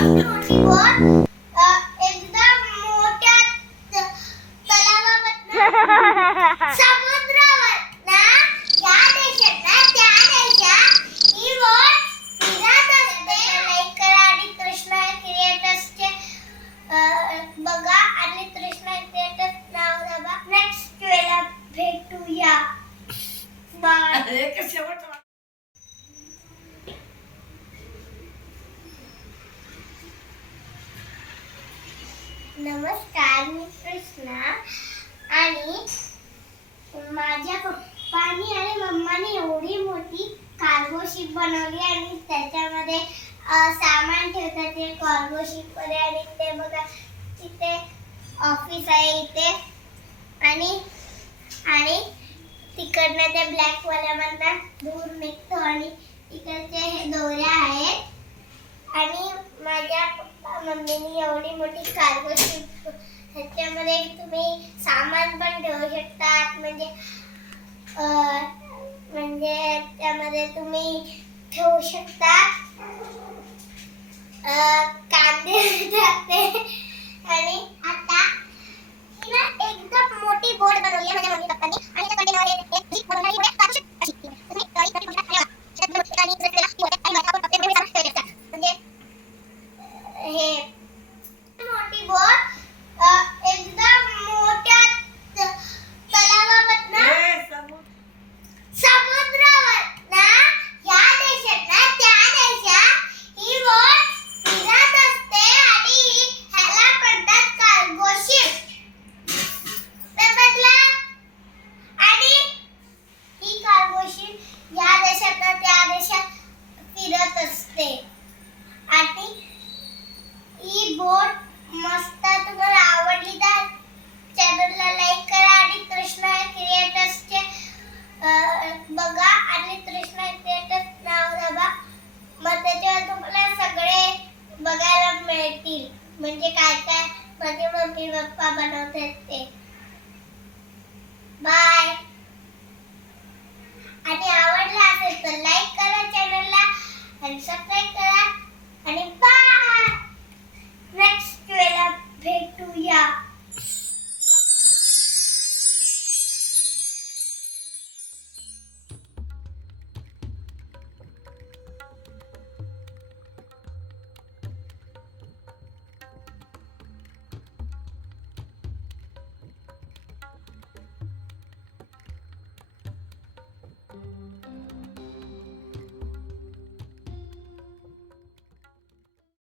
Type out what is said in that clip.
बोट एकदम मोठ्या तलावावर समुद्रावर ना या देशात ना त्या देशात ही बोट फिरत असते. लाईक करा आणि तृष्णा क्रिएटर्सचे बघा आणि तृष्णा क्रिएटर्स नाव दाबा. नेक्स्ट वेळेला भेटूया. बाय. नमस्कार, मी कृष्णा आणि माझ्या पप्पानी आणि मम्मानी एवढी मोठी कार्गो शिप बनवली आणि त्याच्यामध्ये सामान ठेवतात ते कार्गो शिप मध्ये. आणि ते बघा तिथे ऑफिस आहे इथे आणि तिकडनं ते ब्लॅक वाला मधनं दूर निघतो आणि इकडचे हे दोऱ्या आहेत. आणि माझ्या मम्मीने एवढी मोठी कार्गो शिप ह्याच्यामध्ये तुम्ही सामान पण ठेवू शकता. म्हणजे त्यामध्ये तुम्ही ठेवू शकता कांदे टाकते. आणि आता ही ना एकदम मोठी बोट बनवली आहे माझ्या मम्मी पप्पांनी. आणि त्या कंटेनरमध्ये एक जीप बनवली आहे कार्गो शिप अशी. तुम्ही कधी ठेवू शकता आणि म्हणजे हे मोठी बोट एकदम मोठ्या तलावावर ना समुद्रावर ना या देशात ना त्या देशात ही बोट फिरत असते आणि ह्याला म्हणतात कार्गो शिप. समजलं? आणि ही कार्गो शिप या देशात ना त्या देशात फिरत असते. आणि ही बोट मस्त तुम्हाला आवडली तर चॅनलला लाईक करा आणि तृष्णा क्रिएटर्सचे बघा आणि तृष्णा क्रिएटर्स नाव दाबा. मग त्याच्यावर तुम्हाला सगळे बघायला मिळतील म्हणजे काय काय माझे मम्मी पप्पा बनवतात ते. बाय. आणि आवडला असेल तर लाईक करा चॅनलला आणि सबस्क्राईब करा.